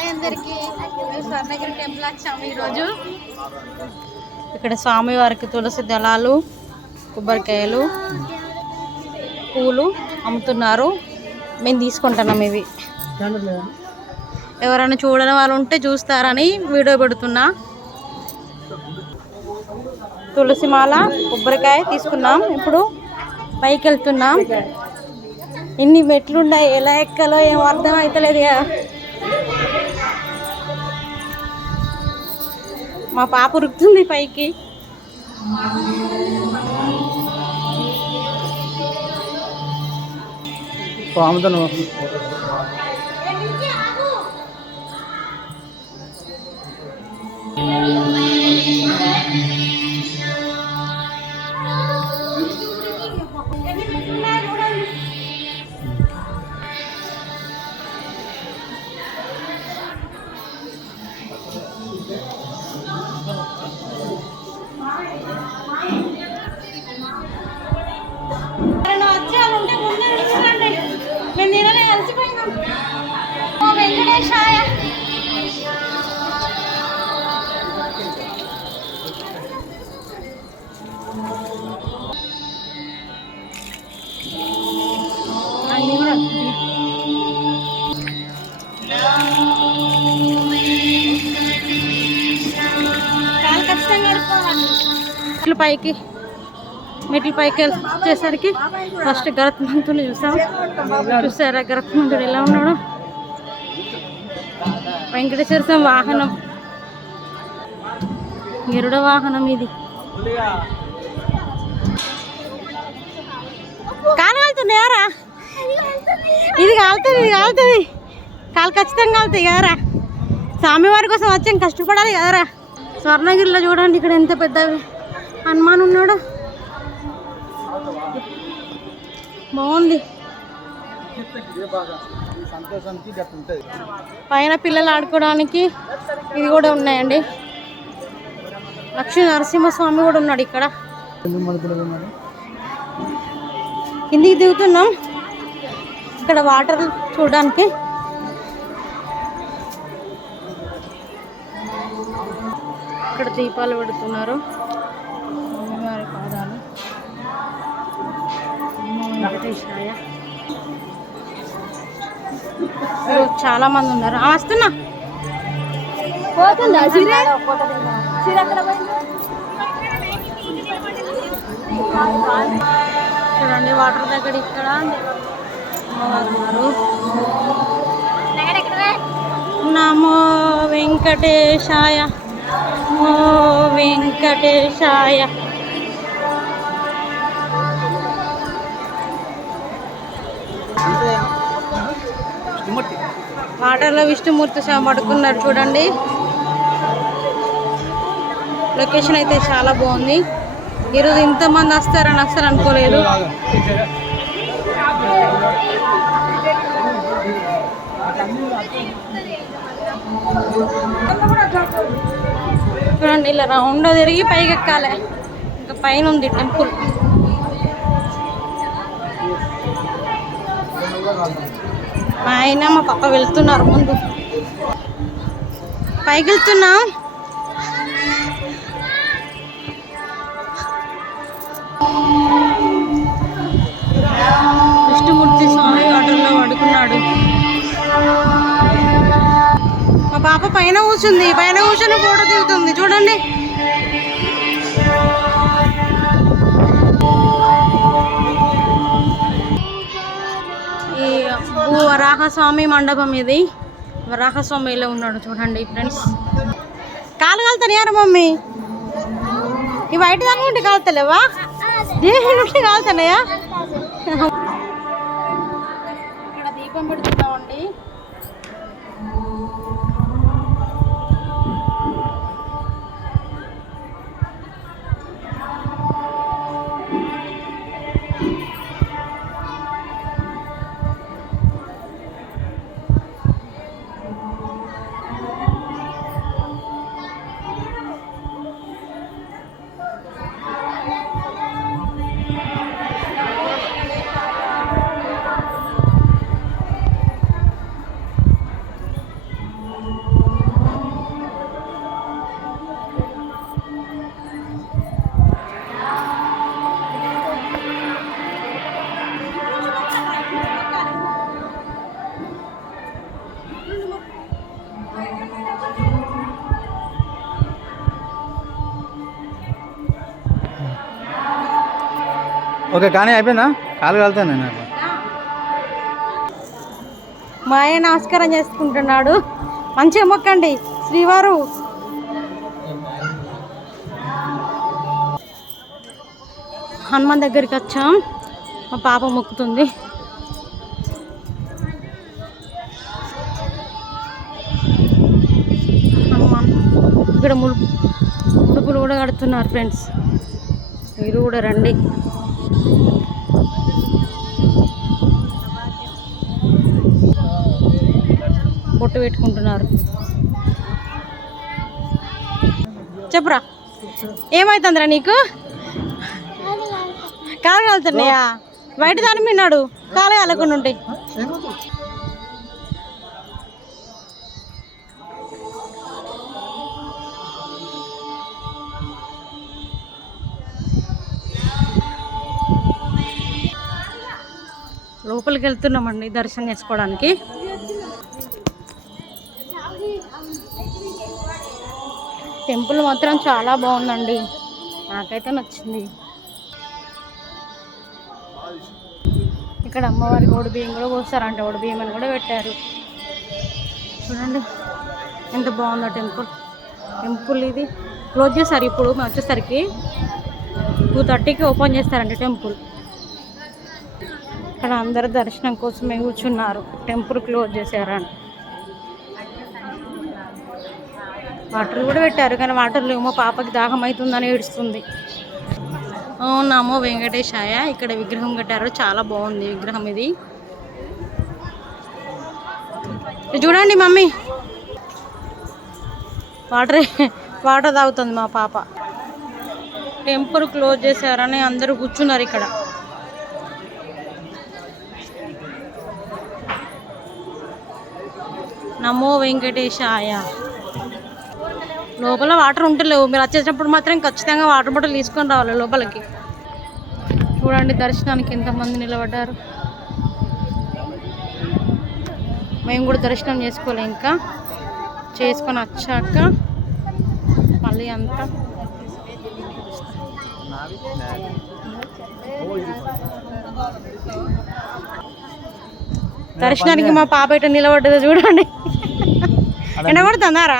Hi అందరికి, Swarnagiri temple వచ్చాము ఈరోజు. ఇక్కడ స్వామివారికి తులసి దళాలు, కొబ్బరికాయలు, పూలు అమ్ముతున్నారు. మేము తీసుకుంటున్నాం. ఇవి ఎవరైనా చూడని వాళ్ళు ఉంటే చూస్తారని వీడియో పెడుతున్నా. తులసి మాల, కొబ్బరికాయ తీసుకున్నాం. ఇప్పుడు పైకి వెళ్తున్నాం. ఇన్ని మెట్లున్నాయి, ఎలా ఎక్కాలో ఏం అర్థం అవుతలేదు. మా పాప ఉరుకుతుంది పైకి. మేము నీళ్ళనే కలిసిపోయినాం. వెంకటేశాయ. కాలు ఖచ్చితంగా గడుపుకోవాలి. పైకి మెట్ల పైకి వచ్చేసరికి ఫస్ట్ గరుత్మంతుని చూసాం. చూసారా గరుత్మంతుడు ఎలా ఉన్నాడు? వెంకటేశ్వర స్వామి వాహనం, గరుడ వాహనం ఇది. కాలు కాలుతున్నాయారా? ఇది కాలుతుంది, ఇది కాలుతుంది. కాలు ఖచ్చితంగా కాలుతాయి కదరా. స్వామివారి కోసం వచ్చాం, కష్టపడాలి కదరా. స్వర్ణగిరిలో చూడండి, ఇక్కడ ఎంత పెద్ద హనుమాన్ ఉన్నాడు. బాగుంది. పైన పిల్లలు ఆడుకోవడానికి ఇది కూడా ఉన్నాయండి. లక్ష్మీ నరసింహస్వామి కూడా ఉన్నాడు ఇక్కడ. కిందికి దిగుతున్నాం ఇక్కడ వాటర్ చూడడానికి. ఇక్కడ దీపాలు పెడుతున్నారు. స్వామివారి పాదాలు. వెంకటేశాయ. చాలా మంది ఉన్నారు. వస్తున్నా. చూడండి వాటర్ దగ్గర ఇక్కడ నమో వెంకటేశాయ, నమో వెంకటేశాయ. వాటర్లో విష్ణుమూర్తి స్వామి పడుకున్నారు చూడండి. లొకేషన్ అయితే చాలా బాగుంది. ఈరోజు ఇంతమంది వస్తారని అసలు అనుకోలేదు. చూడండి ఇలా రౌండ్ తిరిగి పైకి ఎక్కాలి. ఇంకా పైన ఉంది టెంపుల్. మా ఆయన మా పాప వెళ్తున్నారు ముందు. పైకి వెళ్తున్నాం. విష్ణుమూర్తి స్వామి వాటర్లో పడుకున్నాడు. మా పాప పైన కూర్చుంది. పైన కూర్చొని ఫోటో దిగుతుంది చూడండి. వరాహస్వామి మండపం ఇది. వరాహస్వామి ఇలా ఉన్నాడు చూడండి ఫ్రెండ్స్. కాలు కాలుతానియారా మమ్మీ? ఈ బయట దాకా ఉంటే కాలుతలేవా? దేని నుండి కాలుతున్నాయా? ఇక్కడ దీపం పెడుతున్నామండి. ఓకే కానీ అయిపోయిందా? కాలు కాలుతాను నేను. మా ఆయన నమస్కారం చేసుకుంటున్నాడు. మంచిగా మొక్కండి శ్రీవారు. హనుమాన్ దగ్గరికి వచ్చాం. మా పాప మొక్కుతుంది. హనుమాన్ ఇక్కడ ముడుపులు కూడా కడుతున్నారు ఫ్రెండ్స్. మీరు కూడా రండి. బొట్టు పెట్టుకుంటున్నారు. చెప్పురా, ఏమైతుందిరా నీకు? కాలు కాలుతున్నాయా? బయట దాని మీనాడు కాలు కాలకుండా ఉంటాయి. లోపలికి వెళ్తున్నామండి దర్శనం చేసుకోవడానికి. టెంపుల్ మాత్రం చాలా బాగుందండి, నాకైతే నచ్చింది. ఇక్కడ అమ్మవారికి ఒడి బియ్యం కూడా పోస్తారంట. ఒడి బియ్యం అని కూడా పెట్టారు. చూడండి ఎంత బాగుందో టెంపుల్ ఇది క్లోజ్ చేస్తారు ఇప్పుడు. మేము వచ్చేసరికి 2:30కి ఓపెన్ చేస్తారండి టెంపుల్. ఇక్కడ అందరు దర్శనం కోసమే కూర్చున్నారు. టెంపుల్ క్లోజ్ చేశారని. వాటర్ కూడా పెట్టారు కానీ వాటర్ లేమో. పాపకి దాహం అవుతుందని ఏడుస్తుంది. నమో వెంకటేశాయ. ఇక్కడ విగ్రహం కట్టారు, చాలా బాగుంది విగ్రహం ఇది. చూడండి మమ్మీ, వాటర్ తాగుతుంది మా పాప. టెంపుల్ క్లోజ్ చేశారని అందరూ కూర్చున్నారు ఇక్కడ. నమో వెంకటేశాయ. లోపల వాటర్ ఉంటలేవు. మీరు వచ్చేటప్పుడు మాత్రం ఖచ్చితంగా వాటర్ బాటిల్ తీసుకొని రావాలి లోపలికి. చూడండి దర్శనానికి ఎంతమంది నిలబడ్డారు. మేము కూడా దర్శనం చేసుకోలే, ఇంకా చేసుకొని వచ్చాక మళ్ళీ అంతా దర్శనానికి మా పాప ఇట్లా నిలబడ్డదో చూడండి. ఎండబడుతుందారా?